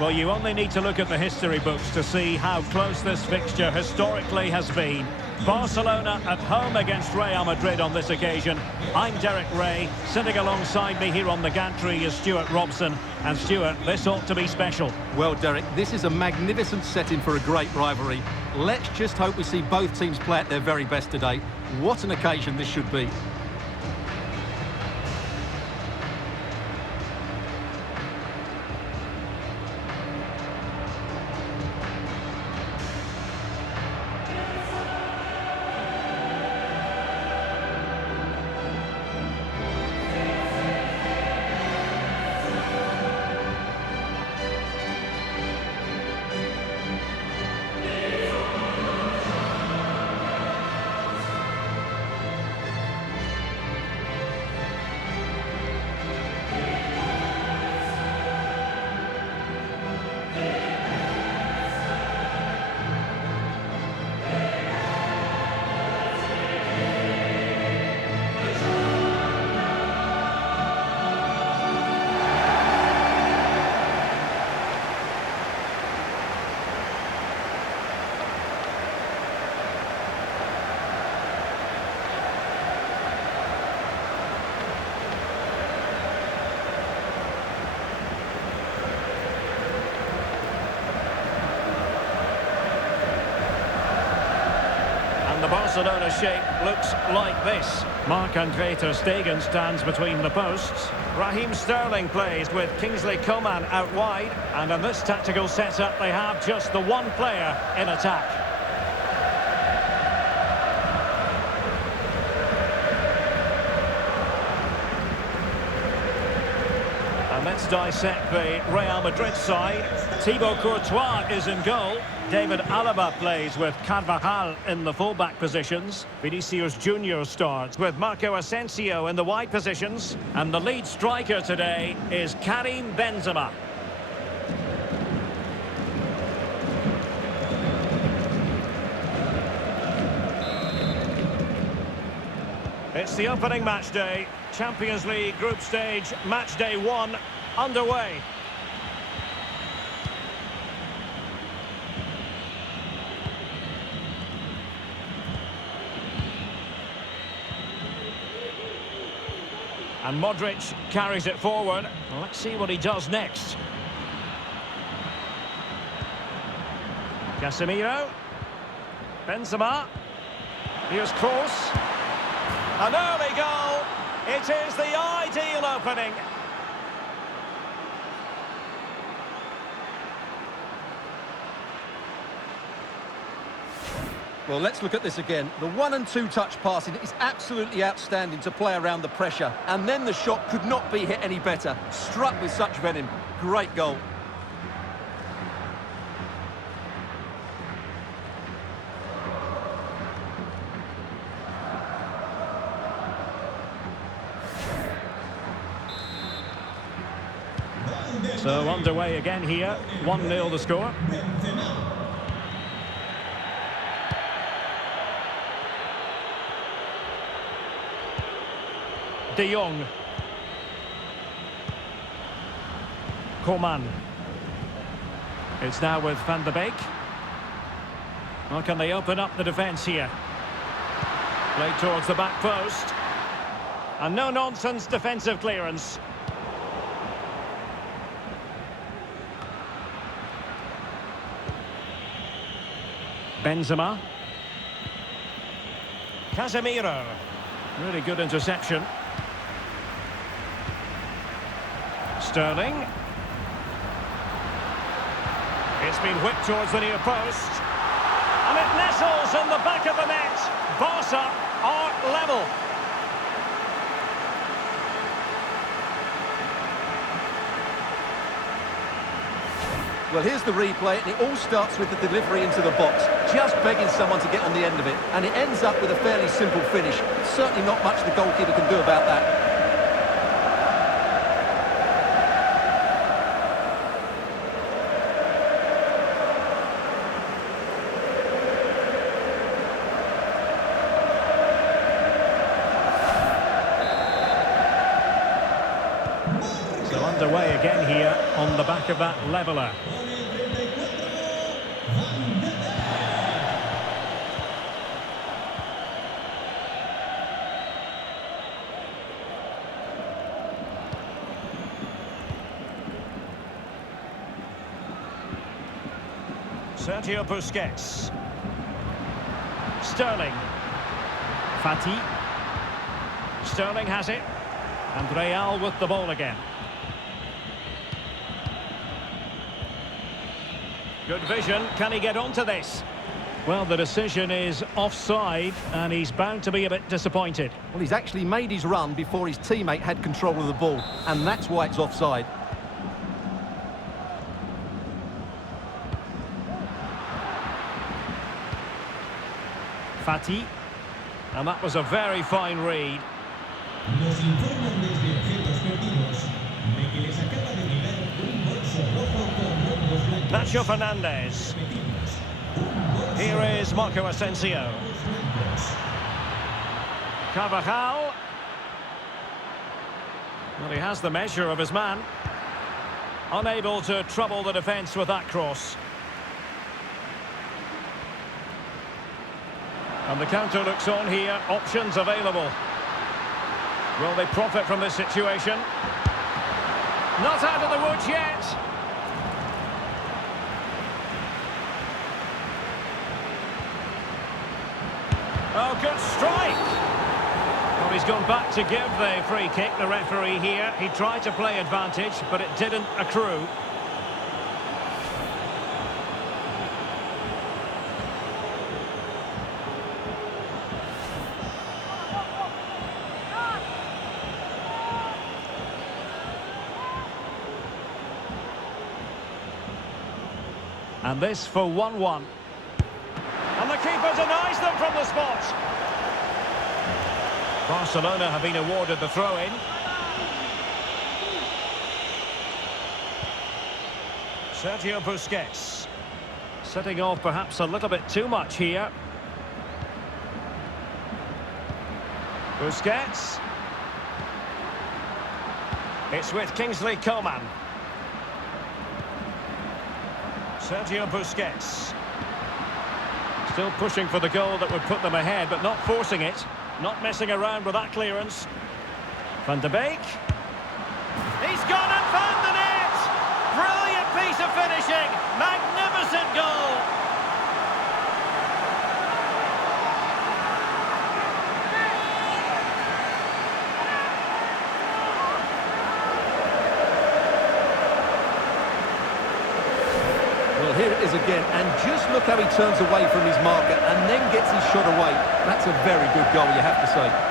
Well, you only need to look at the history books to see how close this fixture historically has been. Barcelona at home against Real Madrid on this occasion. I'm Derek Ray. Sitting alongside me here on the gantry is Stuart Robson. And Stuart, this ought to be special. Well, Derek, this is a magnificent setting for a great rivalry. Let's just hope we see both teams play at their very best today. What an occasion this should be. The Barcelona shape looks like this. Marc-Andre ter Stegen stands between the posts. Raheem Sterling plays with Kingsley Coman out wide. And in this tactical setup, they have just the one player in attack. And let's dissect the Real Madrid side. Thibaut Courtois is in goal. David Alaba plays with Carvajal in the full-back positions. Vinicius Junior starts with Marco Asensio in the wide positions. And the lead striker today is Karim Benzema. It's the opening match day. Champions League group stage, match day 1, underway. And Modric carries it forward. Let's see what he does next. Casemiro. Benzema. Here's Kroos. An early goal. It is the ideal opening. Well, let's look at this again. The 1- and 2-touch passing is absolutely outstanding to play around the pressure. And then the shot could not be hit any better. Struck with such venom. Great goal. So underway again here. 1-0 the score. De Jong. Coman. It's now with Van de Beek. Well, can they open up the defence here? Played towards the back post. And no-nonsense defensive clearance. Benzema. Casemiro. Really good interception. Sterling. It's been whipped towards the near post. And it nestles in the back of the net. Barca are level. Well, here's the replay, and it all starts with the delivery into the box. Just begging someone to get on the end of it. And it ends up with a fairly simple finish. Certainly not much the goalkeeper can do about that. Underway again here on the back of that leveller. Sergio Busquets. Sterling. Fati. Sterling has it. And Real with the ball again. Good vision. Can he get onto this? Well, the decision is offside, and he's bound to be a bit disappointed. Well, he's actually made his run before his teammate had control of the ball, and that's why it's offside. Fati. And that was a very fine read. Nos informan desde objetos perdidos de que les acaba de llegar un bolso rojo con rombos blancos. Nacho Fernandez. Here is Marco Asensio. Carvajal. Well, he has the measure of his man. Unable to trouble the defence with that cross. And the counter looks on here. Options available. Will they profit from this situation? Not out of the woods yet. Oh, good strike. Well, he's gone back to give the free kick, the referee here. He tried to play advantage, but it didn't accrue. And this for 1-1. And the keeper denies them from the spot. Barcelona have been awarded the throw-in. Sergio Busquets. Setting off perhaps a little bit too much here. Busquets. It's with Kingsley Coman. Sergio Busquets. Still pushing for the goal that would put them ahead, but not forcing it. Not messing around with that clearance. Van de Beek. He's gone and found the net! Brilliant piece of finishing! Magnificent goal! Here it is again, and just look how he turns away from his marker and then gets his shot away. That's a very good goal, you have to say.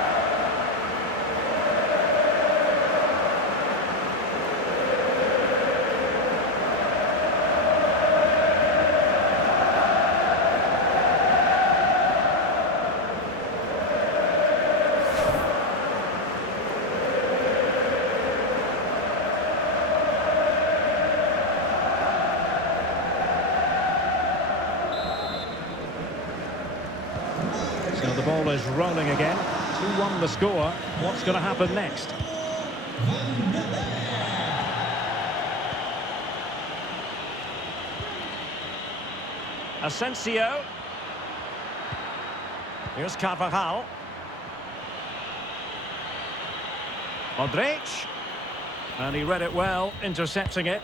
So the ball is rolling again. 2-1 the score. What's going to happen next? Asensio. Here's Carvajal. Modric. And he read it well, intercepting it.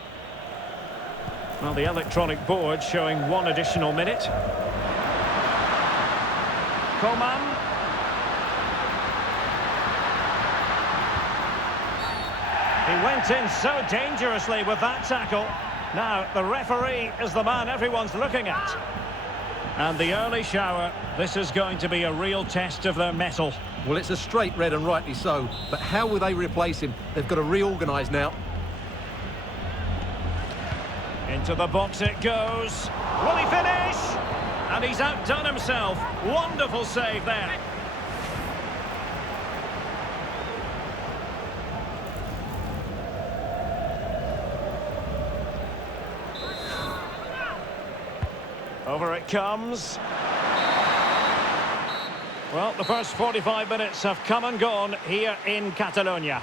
Well, the electronic board showing 1 additional minute. Coman. He went in so dangerously with that tackle. Now, the referee is the man everyone's looking at. And the early shower, this is going to be a real test of their mettle. Well, it's a straight red, and rightly so. But how will they replace him? They've got to reorganise now. Into the box it goes. Will he finish? And he's outdone himself. Wonderful save there. Over it comes. Well, the first 45 minutes have come and gone here in Catalonia.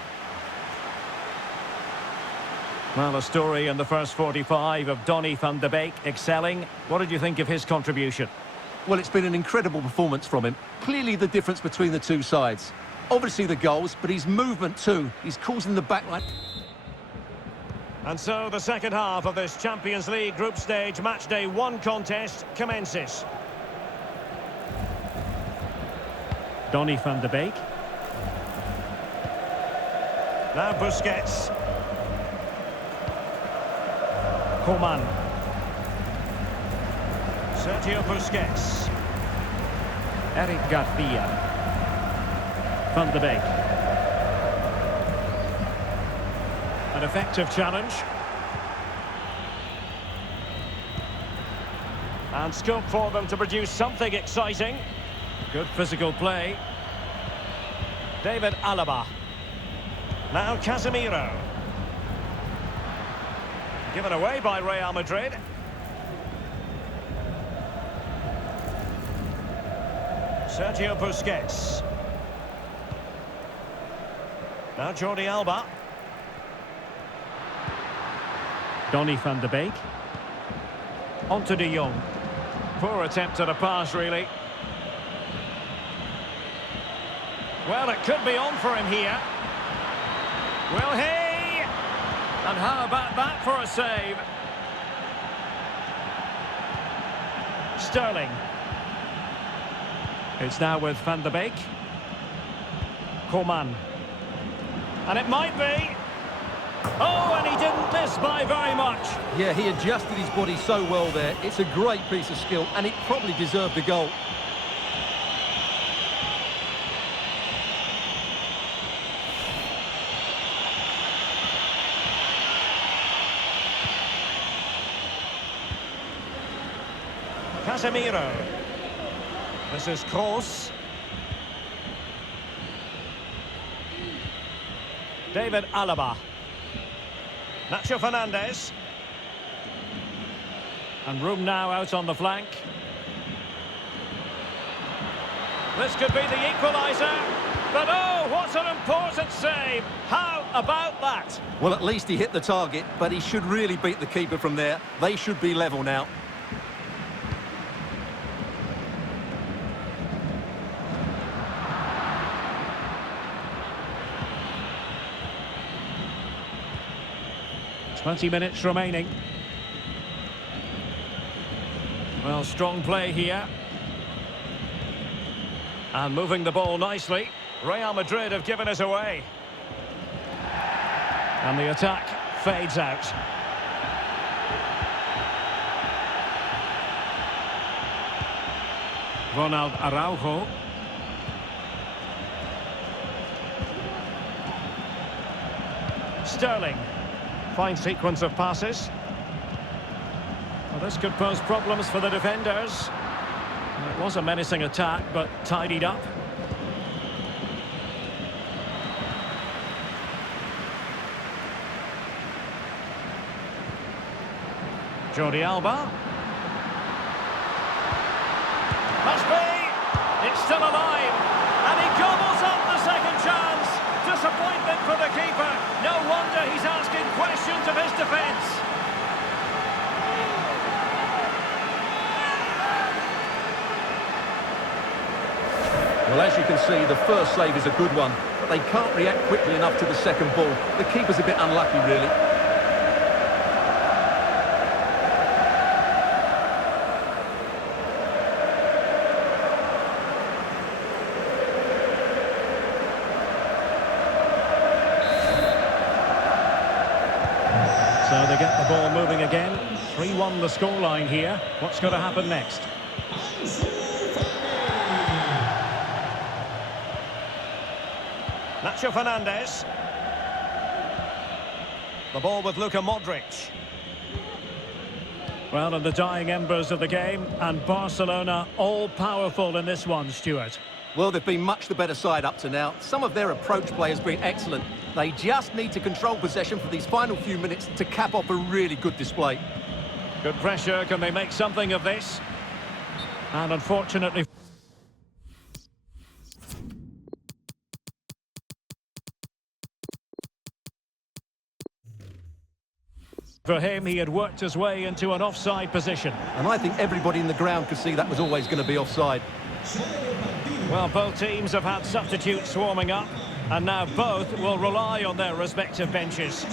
Well, a story in the first 45 of Donny van de Beek excelling. What did you think of his contribution? Well, it's been an incredible performance from him. Clearly the difference between the two sides. Obviously the goals, but his movement too. He's causing the backline. And so the second half of this Champions League group stage matchday 1 contest commences. Donny van de Beek. Now Busquets. Coman. Sergio Busquets. Eric Garcia. Van de Beek. An effective challenge. And scope for them to produce something exciting. Good physical play. David Alaba. Now Casemiro. Given away by Real Madrid. Sergio Busquets. Now Jordi Alba. Donny van de Beek. On to De Jong. Poor attempt at a pass, really. Well, it could be on for him here. Will he? And how about that for a save? Sterling. It's now with Van de Beek. Coman. And it might be. Oh, and he didn't miss by very much. Yeah, he adjusted his body so well there. It's a great piece of skill, and it probably deserved a goal. Casemiro. This is Kroos. David Alaba. Nacho Fernandez. And room now out on the flank. This could be the equaliser. But oh, what an important save. How about that? Well, at least he hit the target, but he should really beat the keeper from there. They should be level now. Twenty minutes remaining. Well, strong play here. And moving the ball nicely. Real Madrid have given us away. And the attack fades out. Ronald Araujo. Sterling. Fine sequence of passes. Well, this could pose problems for the defenders. It was a menacing attack, but tidied up. Jordi Alba. Must be! It's still alive! And he gobbles up the second chance! Disappointment for the keeper. No wonder he's asking questions of his defence. Well, as you can see, the first save is a good one, but they can't react quickly enough to the second ball. The keeper's a bit unlucky, really. So they get the ball moving again. 3-1 the scoreline here. What's going to happen next? Nacho Fernandez. The ball with Luka Modric. Well, in the dying embers of the game, and Barcelona all-powerful in this one, Stuart. Well, they've been much the better side up to now. Some of their approach play has been excellent. They just need to control possession for these final few minutes to cap off a really good display. Good pressure. Can they make something of this? And unfortunately... For him, he had worked his way into an offside position. And I think everybody in the ground could see that was always going to be offside. Well, both teams have had substitutes warming up, and now both will rely on their respective benches.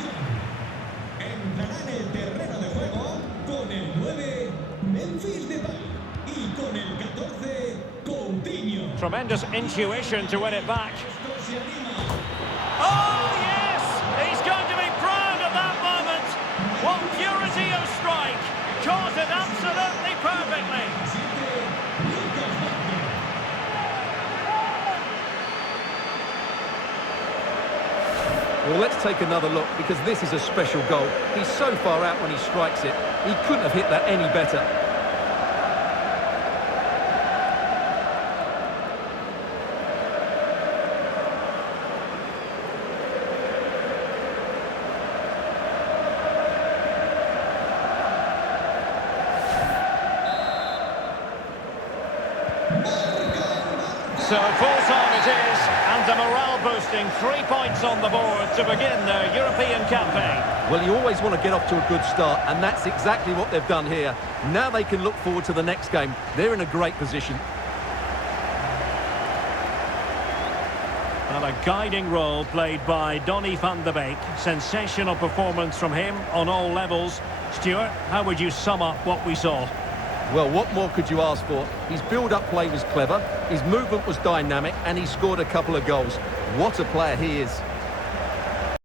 Entrará en el terreno de juego con el 9, Memphis Depay, y con el 14, Coutinho. Tremendous intuition to win it back. Oh, yes! He's going to be proud of that moment. What purity of strike. Caught it absolutely perfectly. Well, let's take another look, because this is a special goal. He's so far out when he strikes it. He couldn't have hit that any better. So full time it is, and a morale-boosting 3 points on the board to begin their European campaign. Well, you always want to get off to a good start, and that's exactly what they've done here. Now they can look forward to the next game. They're in a great position. And a guiding role played by Donny van de Beek. Sensational performance from him on all levels. Stuart, how would you sum up what we saw? Well, what more could you ask for? His build-up play was clever, his movement was dynamic, and he scored a couple of goals. What a player he is.